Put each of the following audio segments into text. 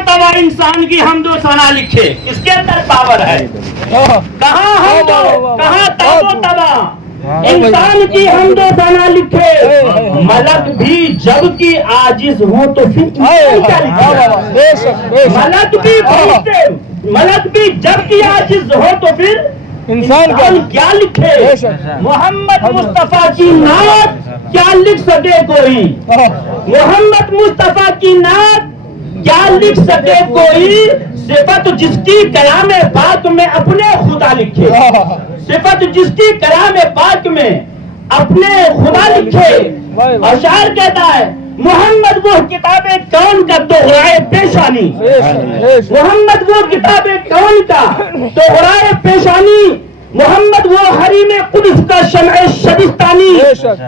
مرتبہ انسان کی حمد و ثنا لکھے، اس کے اندر پاور ہے. کہاں حمد کہاں تاب و تبا، انسان کی حمد و ثنا لکھے. ملک بھی جب کی عاجز ہوں تو پھر کیا لکھے. ملک بھی جب کی عاجز ہو تو پھر انسان کیا لکھے. محمد مصطفیٰ کی نعت کیا لکھ سکے کوئی، محمد مصطفیٰ کی نعت کیا لکھ سکے کوئی. صفت جس کی کلام پاک میں اپنے خدا لکھے، صفت جس کی کلام پاک میں اپنے خدا لکھے. اور شاعر کہتا ہے محمد وہ کتاب کون کا دوہرائے پیشانی، محمد وہ کتاب کون کا دوہرائے پیشانی. محمد وہ حریم قدس کا شمع شبستانی.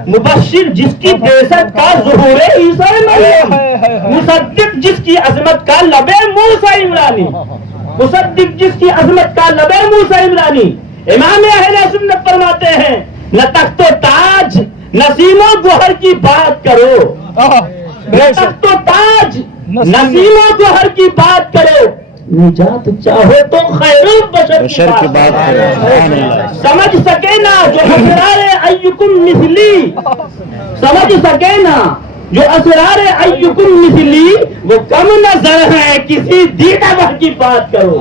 مبشر جس کی بعثت کا ظہور عیسیٰ مریم، مصدق جس کی عظمت کا لب موسیٰ عمرانی، مصدق جس کی عظمت کا لب موسیٰ عمرانی. امام اہل سنت فرماتے ہیں نہ تخت و تاج نسیم و گوہر کی بات کرو، نہ تخت و تاج نسیم و گوہر کی بات کرو. نجات چاہو تو خیر بشر کی بات کرو. سمجھ سکے نا جو اسرار ایکم مثلی، سمجھ سکے نا جو اسرار ایکم مثلی، وہ کم نظر ہے کسی دیدہ وحی کی بات کرو.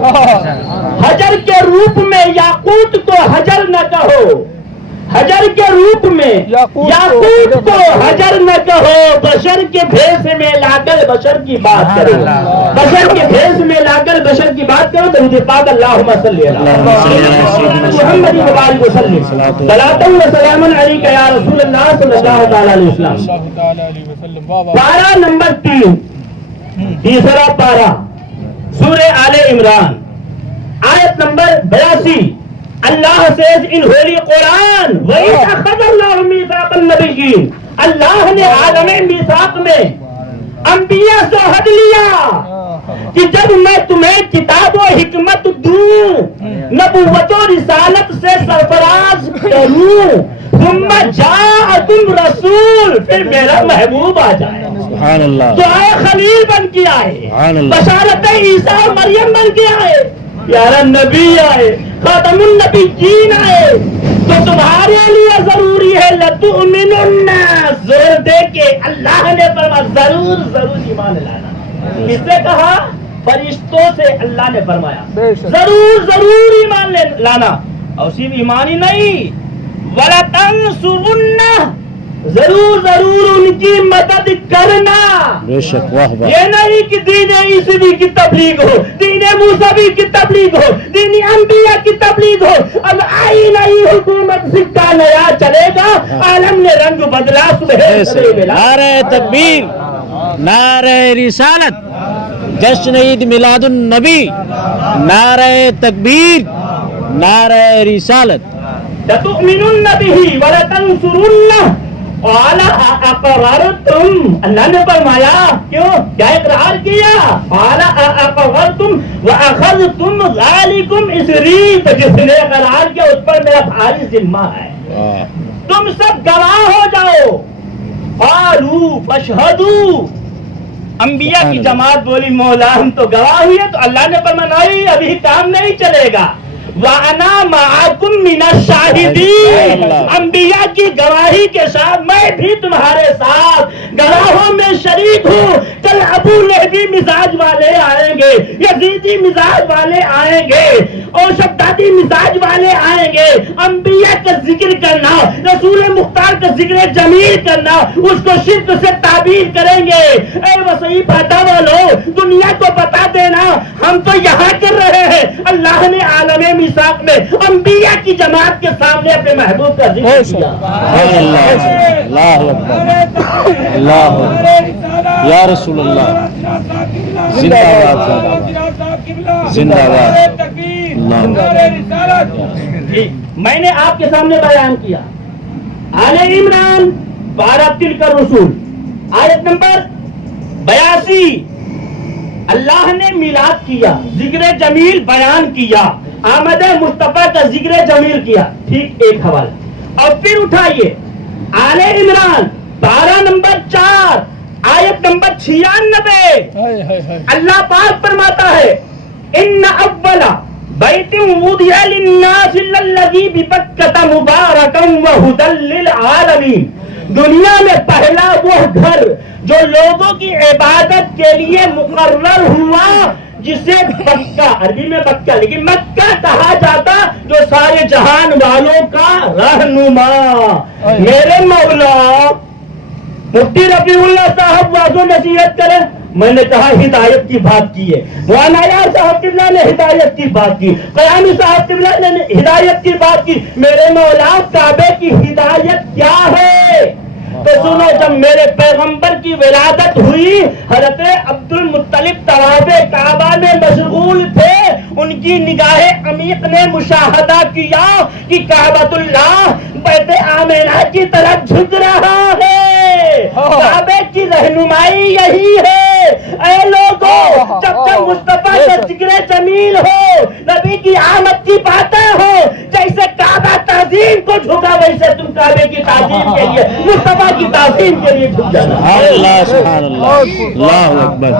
حجر کے روپ میں یاقوت کو حجر نہ کہو، حجر کے روپ میں یاقوت کو حجر نہ کہو. بشر کے بھیس میں لا کر بشر کی بات کرو، بشر کے بھیس میں لا کر بشر کی بات کرو. درود پاک اللہم صلی علی محمد مبارک وسلم صلاۃ و سلام علیک یا رسول اللہ صلی اللہ تعالی علیہ وسلم. پارہ نمبر 3، تیسرا پارہ، سورہ آل عمران، آیت number 82. Allah says in holy Quran وَإِذْ أَخَذَ اللَّهُ مِيثَاقَ النَّبِيِّينَ، اللہ نے عالم میثاق میں انبیاء سے عہد لیا کہ جب میں تمہیں کتاب و حکمت دوں، نبوت و رسالت سے سرفراز کروں، ثم جاءکم رسول، پھر میرا محبوب آ جائے. سبحان اللہ. دعائے خلیل بن کے آئے، بشارت عیسیٰ مریم بن کے آئے، پیارا نبی آئے، خاتم النبیین آئے. تو تمہارے لیے ضروری ہے لتؤمنن، زور دے کے اللہ نے فرمایا ضرور ضرور ایمان لانا. کس نے کہا؟ فرشتوں سے اللہ نے فرمایا ضرور ضرور ایمان لانا. اور صرف ایمان ہی نہیں، وَلَتَنْصُرُنَّ، ضرور ضرور ان کی مدد کرنا. یہ نہیں کہ دین عیسوی کی تبلیغ ہو، دین موسوی کی تبلیغ ہو، دین انبیاء کی تبلیغ ہو. اب آئی نئی حکومت، سکہ نیا چلے گا، عالم نے رنگ بدلا. نعرہ تکبیر، نعرہ رسالت، جشن عید میلاد النبی، نعرہ تکبیر، نعرہ رسالت. لَتُؤْمِنُنَّ بِهِ وَلَتَنْصُرُنَّهُ قَالَ أَأَقْرَرْتُمْ، اللہ نے فرمایا کیوں کیا اقرار کیا. قَالَ أَأَقْرَرْتُمْ وَأَخَذْتُمْ ذَلِكُمْ إِصْرِي، تو جس نے اقرار کیا اس پر میرا بھاری ذمہ ہے. تم سب گواہ ہو جاؤ. قَالُوا فَاشْهَدُوا، انبیاء کی جماعت بولی مولا ہم تو گواہ ہوئے. تو اللہ نے فرمایا نہیں، ابھی کام نہیں چلے گا. وَأَنَا مَعَكُمْ مِنَ الشَّاهِدِينَ، انبیاء کی گواہی کے ساتھ میں بھی تمہارے ساتھ گواہوں میں شریک ہوں. کل ابو لہبی مزاج والے آئیں گے، یزیدی مزاج والے آئیں گے، اور شدادی مزاج والے آئیں گے. انبیاء کا ذکر کرنا، رسول مختار کا ذکر جمیل کرنا، اس کو شرک سے تعبیر کریں گے. اے وسیع پتہ والو، دنیا کو بتا دینا ہم تو یہاں کر رہے ہیں. اللہ نے عالم میثاق میں انبیاء کی جماعت کے سامنے اپنے محبوب کا ذکر کیا. اللہ اللہ یا رسول اللہ، زندہ باد زندہ باد. میں نے آپ کے سامنے بیان کیا آل عمران 12 تلک الرسول، آیت نمبر 82. اللہ نے میلاد کیا، ذکر جمیل بیان کیا، آمد مصطفیٰ کا ذکر جمیل کیا. ٹھیک، ایک حوالہ. اور پھر اٹھائیے آل عمران 12 نمبر 4، آیت نمبر 96 اللہ پاک فرماتا ہے ان اول بیت وضع للناس الذی ببکۃ مبارکا وہدی للعالمین، دنیا میں پہلا وہ گھر جو لوگوں کی عبادت کے لیے مقرر ہوا جسے مکہ، عربی میں مکہ لیکن مکہ کہا جاتا، جو سارے جہان والوں کا رہنما۔ میرے مولا مفتی رفیع اللہ صاحب واضح و نصیحت کریں، میں نے کہا ہدایت کی بات کی ہے، مولانا یار صاحب قبلہ نے ہدایت کی بات کی، قیامی صاحب قبلہ نے ہدایت کی بات کی، میرے مولا کعبے کی ہدایت کیا ہے؟ تو سنو، جب میرے پیغمبر کی ولادت ہوئی، حضرت عبد المطلب طواف کعبہ میں مشغول تھے، ان کی نگاہ عمیق نے مشاہدہ کیا کہ کعبۃ اللہ بیت آمنہ کی طرف جھک رہا ہے، کعبے کی رہنمائی یہی ہے۔ اے لوگوں، جب جب مصطفیٰ کا ذکر جمیل ہو، نبی کی آمد کی باتیں ہو، جیسے کعبہ تعظیم کو جھکا ویسے تم کعبے کی تعظیم کے لیے، مصطفیٰ کی تعظیم کے لیے جھک جانا۔ اللہ سبحان اللہ، اللہ اکبر۔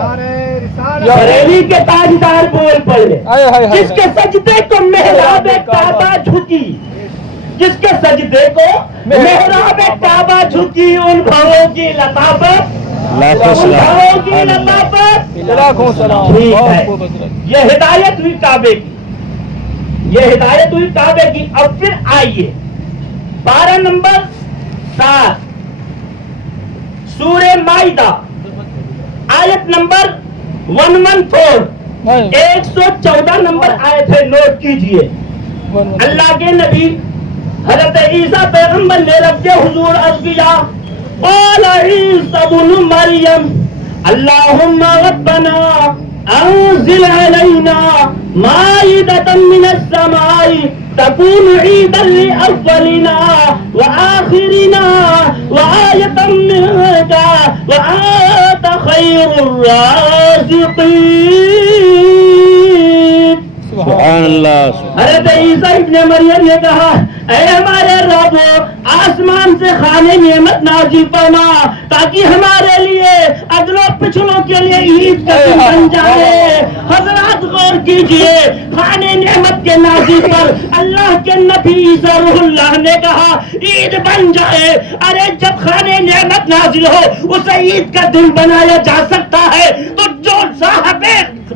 بریلی کے تاجدار بول پڑے، جس کے سجدے کو محراب کعبہ جھکی، جس کے سجدے کو محراب کعبہ جھکی، ان بھاؤں کی لطافت، ان بھاؤں کی لطافت ٹھیک ہے۔ یہ ہدایت ہوئی کعبے کی، یہ ہدایت ہوئی کعبے کی۔ اب پھر آئیے 12 نمبر 7 سورہ مائدہ آیت نمبر 114 114 نمبر آیت ہے، نوٹ کیجئے۔ اللہ کے نبی حضرت عیسیٰ پیغمبر نے رب کے حضور عرض کیا، قال عیسیٰ ابن مریم اللہم ربنا انزل علینا مائدة من السماء تكون عيدا لأولنا وآخرنا وآية منك وأنت خير الرازقين۔ سبحان اللہ۔ حضرت عیسیٰ ابن مریم نے کہا، اے ہمارے رب، آسمان سے خانے نعمت نازل فرما تاکہ ہمارے لیے اگلوں پچھلوں کے لیے عید کا دن بن جائے۔ حضرات غور کیجئے، خانے نعمت کے نازل پر اللہ کے نبی عیسیٰ روح اللہ نے کہا عید بن جائے۔ ارے جب خانے نعمت نازل ہو اسے عید کا دن بنایا جا سکتا ہے تو جو صاحب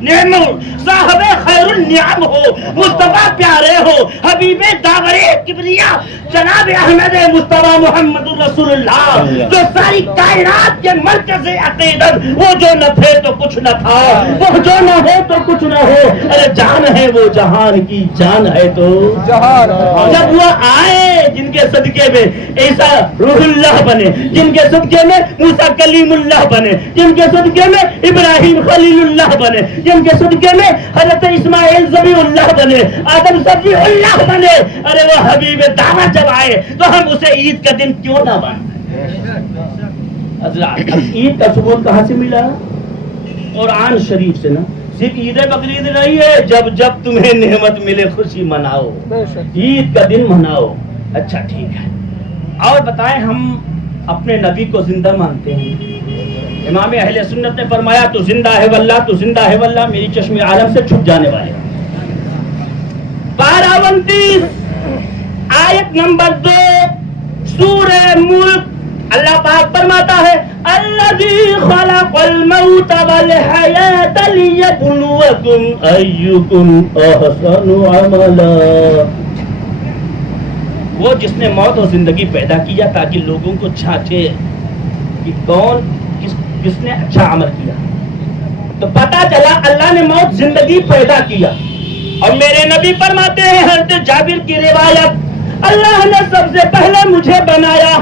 نعمت، صاحب خیر النعم ہو، مصطفیٰ پیارے ہو، حبیب داور کبریا جناب احمد مصطفیٰ محمد رسول اللہ، جو ساری کائنات کے مرکز عقیدت، وہ جو نہ تھے تو کچھ نہ تھا، وہ جو نہ ہو تو کچھ نہ ہو، ارے جان ہے وہ جہان کی جان ہے تو جہان۔ جب وہ آئے جن کے صدقے میں عیسیٰ روح اللہ بنے، جن کے صدقے میں موسیٰ کلیم اللہ بنے، جن کے صدقے میں ابراہیم خلیل اللہ بنے، جن کے صدقے میں حضرت اسماعیل ذبیح اللہ بنے، آدم صفی اللہ بنے، ارے وہ حبیب دعوت جب آئے تو ہم اسے عید کا دن کیوں نہ بنائیں؟ حضرات عید کا ثبوت کہاں سے ملا؟ قرآن شریف سے نا۔ صرف عید بقرعید نہیں ہے، جب جب تمہیں نعمت ملے خوشی مناؤ، عید کا دن مناؤ۔ اچھا ٹھیک ہے، اور بتائیں، ہم اپنے نبی کو زندہ مانتے ہیں۔ امام اہل سنت نے فرمایا تو زندہ ہے واللہ، تو زندہ ہے واللہ، میری چشم عالم سے چھپ جانے والے۔ 12 آیت نمبر 2 سورہ ملک، اللہ پاک فرماتا ہے الذی خلق الموت والحیات لیبلوکم ایکم احسن عملا۔ وہ جس نے موت اور زندگی پیدا کیا تاکہ لوگوں کو چھانچے کہ کون کس نے اچھا عمل کیا۔ تو پتا چلا اللہ نے موت زندگی پیدا کیا، اور میرے نبی فرماتے ہیں حضرت جابر کی روایت، اللہ نے سب سے پہلے مجھے بنایا،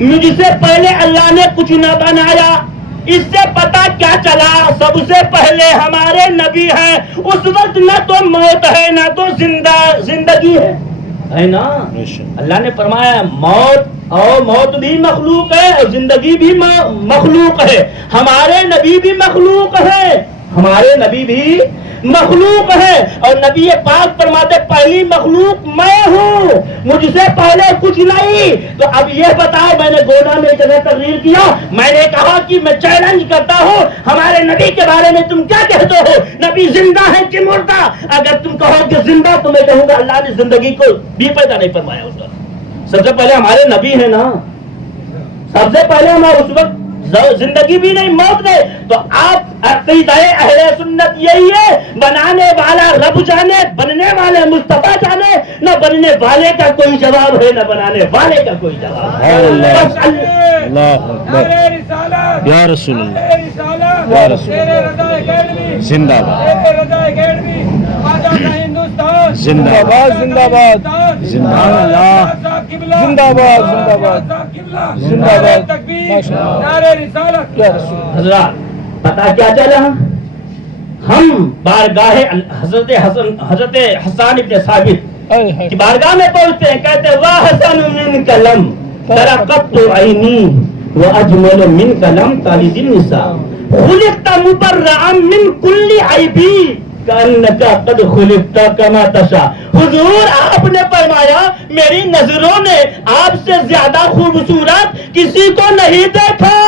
مجھ سے پہلے اللہ نے کچھ نہ بنایا۔ اس سے پتا کیا چلا، سب سے پہلے ہمارے نبی ہیں، اس وقت نہ تو موت ہے نہ تو زندگی ہے نا۔ اللہ نے فرمایا موت بھی مخلوق ہے اور زندگی بھی مخلوق ہے، ہمارے نبی بھی مخلوق ہے۔ ہمارے نبی بھی مخلوق ہے اور نبی پاک فرماتے پہلی مخلوق میں ہوں، مجھ سے پہلے کچھ نہیں۔ تو اب یہ بتاؤ، میں نے گوڑا میں جگہ تقریر کیا، میں نے کہا کہ میں چیلنج کرتا ہوں ہمارے نبی کے بارے میں تم کیا کہتے ہو، نبی زندہ ہے کہ مردہ؟ اگر تم کہو کہ زندہ تو میں کہوں گا اللہ نے زندگی کو بھی پیدا نہیں فرمایا اس وقت۔ سب سے پہلے ہمارے نبی ہے نا، سب سے پہلے ہمارا اس وقت زندگی بھی نہیں موت دے۔ تو آپ عقیدہ اہل سنت یہی ہے، بنانے والا رب جانے، بننے والے مصطفیٰ جانے، نہ بننے والے کا کوئی جواب ہے نہ بنانے والے کا کوئی جواب ہے۔ یا رسول اللہ، یا رسول اللہ، زندہ باد، زندہ باد، زندہ باد، زندہ اللہ، زندہ باد، زندہ باد، زندہ باد۔ حضرات پتا کیا چلا، ہم بارگاہ حضرت حسان ابن ثابت کی بارگاہ میں پہنچتے ہیں، کہتے ہیں واہ حسن من کلم ترقت عینی واجمل من کلم تالد النساء خلقت مبرئا من کل عیبی کانک قد خلقت کما تشاء۔ حضور آپ نے فرمایا میری نظروں نے آپ سے زیادہ خوبصورت کسی کو نہیں دیکھا۔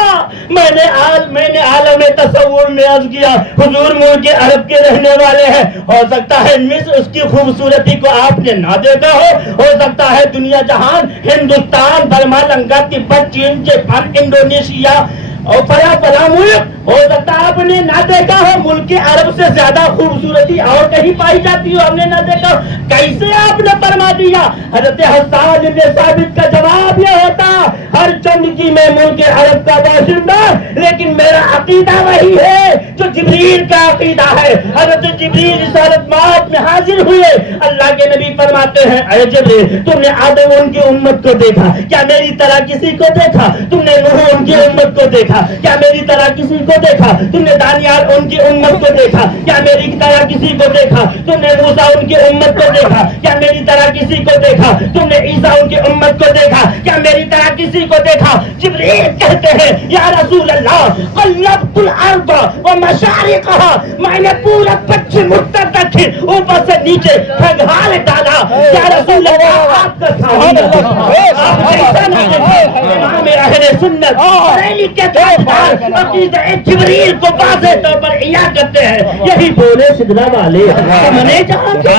میں نے عالم تصور میں عرض کیا حضور ملک عرب کے رہنے والے ہیں، ہو سکتا ہے مصر اس کی خوبصورتی کو آپ نے نہ دیکھا ہو سکتا ہے دنیا جہان، ہندوستان، برما، لنکا، تبت، چین، جاپان، انڈونیشیا اور فلا ملک، ہو سکتا ہے آپ نے نہ دیکھا ہو، ملک عرب سے زیادہ خوبصورتی اور کہیں پائی جاتی ہو ہم نے نہ دیکھا ہو، کیسے آپ نے فرما دیا؟ حضرت حسان بن ثابت کا جواب یہ ہوتا ہر چند کی میں ملک عرب کا باشندہ، لیکن میرا عقیدہ وہی ہے جو جبریل کا عقیدہ ہے۔ حضرت جبریل رسالت مآب میں حاضر ہوئے، اللہ کے نبی فرماتے ہیں اے جبریل تم نے آدم ان کی امت کو دیکھا کیا میری طرح کسی کو دیکھا؟ تم نے نوح ان کی امت کو دیکھا کیا میری طرح کسی کو دیکھا؟ تم نے دانیال ان کی امت کو دیکھا کیا میری طرح کسی کو دیکھا؟ تم نے موسیٰ ان کی امت کو دیکھا کیا میری طرح کسی کو دیکھا؟ تم نے عیسیٰ ان کی امت کو دیکھا کیا میری طرح کسی کو دیکھا؟ جبریل کہتے ہیں یا رسول اللہ قلبت الارض ومشارقها، میں نے پورا پچھم اتر دکھن اوپر سے نیچے کھنگال ڈالا۔ یا رسول اللہ آپ کا سامنے آپ جیسا نہ دیکھے امام اہل سنت بریلی کے تاجدار عقیدہ جبریل کو واضح طور پر عیاں کرتے ہیں، یہی بولے سدرا والے چمنے جہاں کے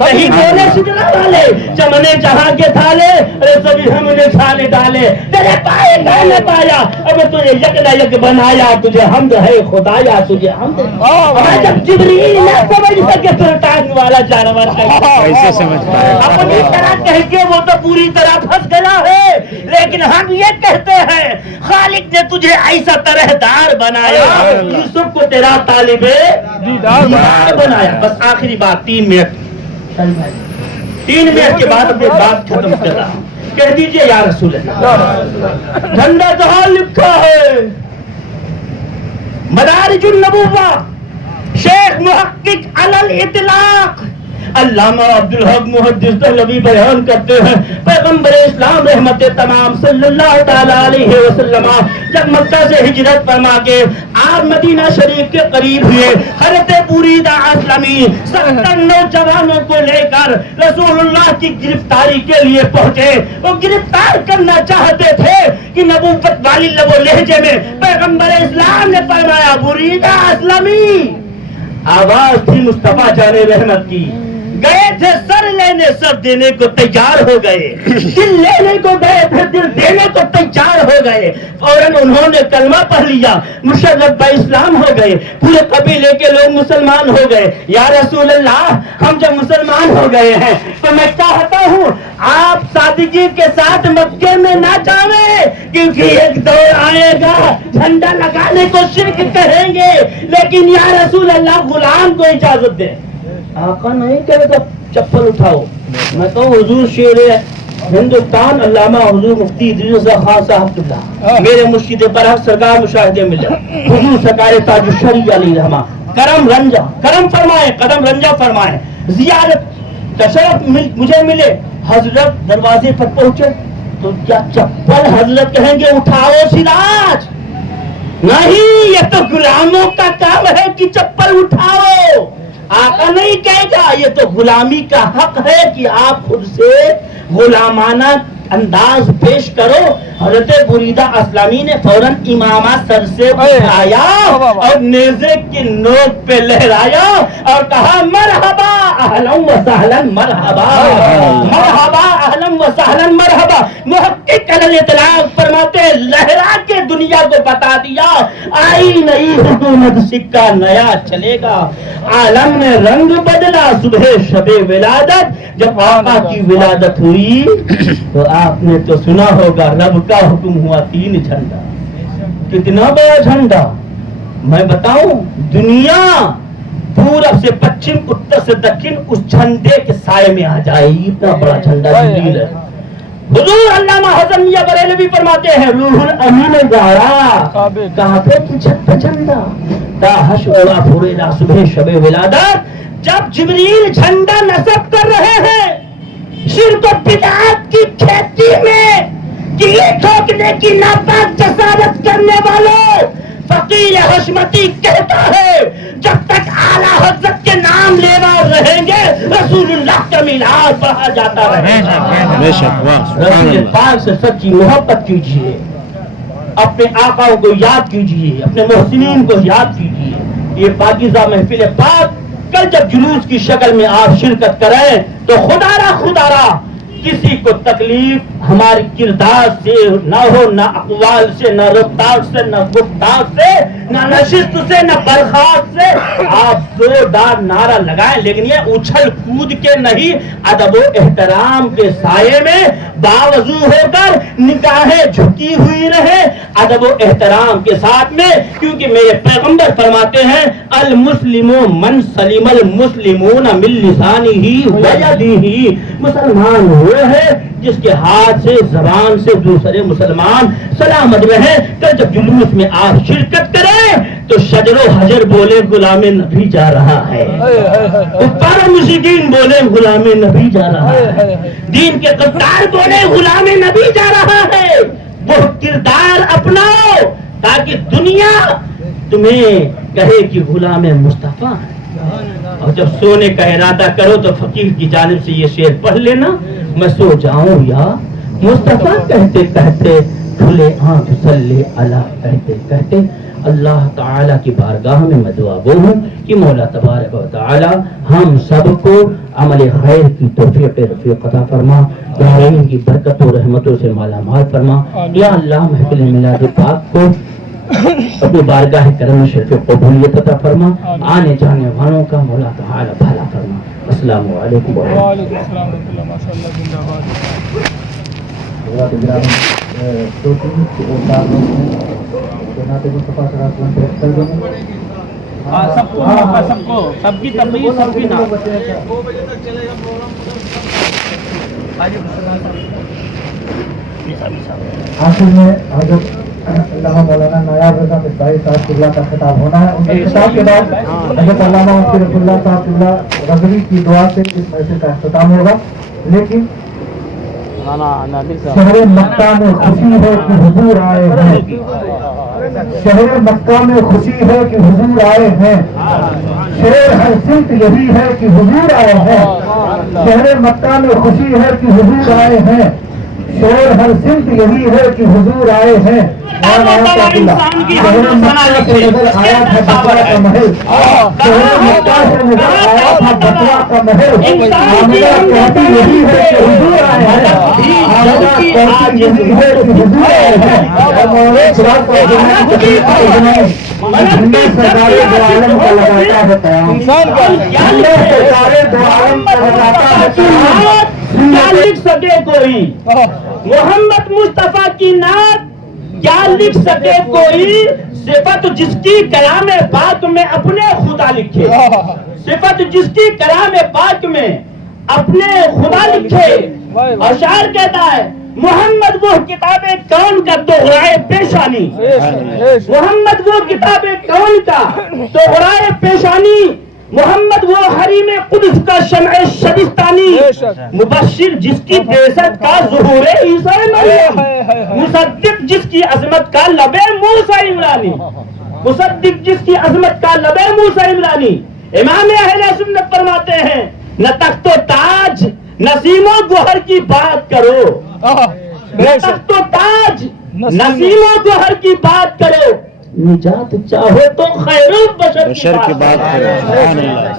یہی بولے سدرا والے چمنے جہاں کے تھالے، ارے سبھی ہم نے چھالے ڈالے تیرے پائے میں نے پایا، اب تجھے یکنا یک بنایا، تجھے حمد ہے خدایا تجھے حمد ہے۔ جب جبریل نہ سمجھ سکے تو ٹانگ والا جانور کیسے سمجھ پائے؟ اپنی طرح کہہ کے وہ تو پوری طرح پھنس گیا ہے، لیکن ہم یہ کہتے ہیں خالق نے تجھے ایسا طرحدار بنایا، یوسف کو تیرا طالب دیدار بنایا۔ بس آخری بات 3 منٹ 3 منٹ کے بعد اپنی بات ختم کر رہا ہوں، کہہ دیجئے یا رسول اللہ۔ جھنڈا جہاں لکھا ہے مدارج النبوہ شیخ محقق علی الاطلاق علامہ عبدالحق محدث دہلوی بیان کرتے ہیں پیغمبر اسلام رحمت تمام صلی اللہ تعالی علیہ وسلم جب مکہ سے ہجرت فرما کے آپ مدینہ شریف کے قریب ہوئے، حضرت بریدہ اسلمی 70 نوجوانوں کو لے کر رسول اللہ کی گرفتاری کے لیے پہنچے۔ وہ گرفتار کرنا چاہتے تھے کہ نبوت والی لب و لہجے میں پیغمبر اسلام نے فرمایا بریدہ اسلمی، آواز تھی مصطفیٰ جان رحمت کی، گئے تھے سر لینے سر دینے کو تیار ہو گئے، دل لینے کو گئے تھے دل دینے کو تیار ہو گئے، فوراً انہوں نے کلمہ پڑھ لیا، مشرف اسلام ہو گئے، پورے قبیلے کے لوگ مسلمان ہو گئے۔ یا رسول اللہ ہم جب مسلمان ہو گئے ہیں تو میں چاہتا ہوں آپ سادگی کے ساتھ مکے میں نہ جاویں، کیونکہ ایک دور آئے گا جھنڈا لگانے کو شرک کہیں گے، لیکن یا رسول اللہ غلام کو اجازت دے۔ آقا نہیں کہے گا چپل اٹھاؤ، میں تو حضور شیر ہندوستان علامہ حضور مفتی ادریس رضا خان صاحب اللہ میرے مرشد برحق سرکار مشاہدے ملے حضور سرکار تاج الشریع علیہ رحمہ کرم فرمائے، قدم رنجا فرمائے، زیارت تشرف مجھے ملے، حضرت دروازے پر پہنچے تو کیا چپل حضرت کہیں گے اٹھاؤ سراج، نہیں، یہ تو غلاموں کا کام ہے کہ چپل اٹھاؤ. آقا نہیں کہے گا، یہ تو غلامی کا حق ہے کہ آپ خود سے غلامانہ انداز پیش کرو. حضرت بریدہ اسلامی نے فوراً امامہ سر سے اٹھایا اور نیزے کی نوک پہ لہرایا اور کہا مرحبا اہلا و سہلا مرحبا مرحبا اہلا و سہلا مرحبا. محقق علی الاطلاق فرماتے ہیں لہرا کے دنیا کو بتا دیا آئی نئی حکومت سکہ نیا چلے گا. عالم نے رنگ بدلا صبح شب ولادت. جب آقا کی ولادت ہوئی تو آپ نے تو سنا ہوگا رب کا حکم ہوا 3 جھنڈا. کتنا بڑا جھنڈا میں بتاؤں، دنیا پورب سے پچھم اتر سے دکن اس جھنڈے کے سائے میں آ جائے. اتنا بڑا جھنڈا جبریل ہے. حضور علامہ حسن میاں بریلوی فرماتے ہیں روح الامین گاڑا کہاں پہ کی چھت پہ جھنڈا تا حشورا پھوریلا صبح شب ولادت. جب جبریل جھنڈا نصب کر رہے ہیں شرک و بدعات کی کھیتی میں کیلے ٹھوکنے کی ناپاک جسارت کرنے والوں، فقیر حشمتی کہتا ہے جب تک اعلیٰ حضرت کے نام لیوا رہیں گے رسول اللہ کا میلاد پڑھا جاتا رہے گا. رسول پاک سے سچی محبت کیجیے، اپنے آقا کو یاد کیجیے، اپنے محسنین کو یاد کیجیے. یہ پاکیزہ محفل پاک کل جب جلوس کی شکل میں آپ شرکت کریں تو خدا را کسی کو تکلیف ہماری کردار سے نہ ہو، نہ اقوال سے، نہ رفتار سے، نہ گفتار سے، نہ نشست سے، نہ برخاست سے. آپ زوردار نعرہ لگائیں لیکن یہ اچھل کود کے نہیں، ادب و احترام کے سائے میں باوضو ہو کر نگاہیں جھکی ہوئی رہے ادب و احترام کے ساتھ میں. کیونکہ میرے پیغمبر فرماتے ہیں المسلم من سلم المسلمون من لسانہ و یدہ. مسلمان وہ ہے جس کے ہاتھ سے زبان سے دوسرے مسلمان سلامت رہے. تو جب جلوس میں آپ شرکت کریں تو شجر و حجر بولے غلام نبی جا رہا ہے، کفار مشرکین بولے غلام نبی جا رہا ہے، دین کے غدار بولے غلام نبی جا رہا ہے. وہ کردار اپناؤ تاکہ دنیا تمہیں کہے کہ غلام مصطفیٰ. اور جب سونے کا ارادہ کرو تو فقیر کی جانب سے یہ شعر پڑھ لینا میں سو جاؤں یا مصطفیٰ کہتے کہتے کھلے آنکھ صلی اللہ کہتے کہتے. اللہ تعالیٰ کی بارگاہ میں میں دعا گو ہوں کہ مولا تبارک و تعالیٰ ہم سب کو عمل خیر کی توفیق رفیق عطا فرما، دارین کی برکت و رحمتوں سے مالا مال فرما. یا اللہ محفل میلاد پاک کو اپنی بارگاہ کرم شرف قبولیت عطا فرما، آنے جانے والوں کا مولا تعالی بھلا فرما. السلام علیکم وعلیکم السلام ورحمۃ اللہ. ماشاءاللہ زندہ باد. سب کو سب کی تبلیغ سب کی نام. آخر میں حضرت علامہ مولانا نایاب رضا مصباحی صاحب قبلہ کا خطاب ہونا ہے. ان کے خطاب کے بعد حضرت علامہ مفتی رفیع اللہ صاحب قبلہ رضوی کی دعا سے اس محفل کا اختتام ہوگا. لیکن شہر مکہ میں خوشی ہے کہ حضور آئے ہیں، شہر مکہ میں خوشی ہے کہ حضور آئے ہیں، شہر ہر سمت یہی ہے کہ حضور آئے ہیں، شہر مکہ میں خوشی ہے کہ حضور آئے ہیں، شہر ہر سمت یہی ہے کہ حضور آئے ہیں. انسان کی آیا تھا بکرا کا محل، شہر مکہ سے نظر آیا تھا بکرا کا محل، آمدہ کہتی یہی ہے کہ حضور آئے ہیں، آمدہ کہتی یہی ہے کہ حضور آئے ہیں. سرکار دو عالم کا لگاتا ہے قیام، سرکار دو عالم کا لگاتا ہے قیام. کیا لکھ سکے کوئی محمد مصطفیٰ کی نعت، کیا لکھ سکے کوئی صفت جس کی کلام پاک میں اپنے خدا لکھے، صفت جس کی کلام پاک میں اپنے خدا لکھے. اور شاعر کہتا ہے محمد وہ کتاب کون کا دوہرائے پیشانی، محمد وہ کتاب کون کا دوہرائے پیشانی، محمد وہ حریم قدس کا شمع شبستانی، بے شک۔ مبشر جس کی بعثت کا ظہور عیسیٰ مریم، مصدق جس کی عظمت کا لب موسیٰ عمرانی، مصدق جس کی عظمت کا لب موسیٰ عمرانی۔ امام اہل سنت فرماتے ہیں نہ تخت و تاج نسیم و گوہر کی بات کرو، نہ تخت و تاج نسیم و گوہر کی بات کرو، نجات چاہو تو خیر البشر بشر کی بات کریں۔ سبحان اللہ۔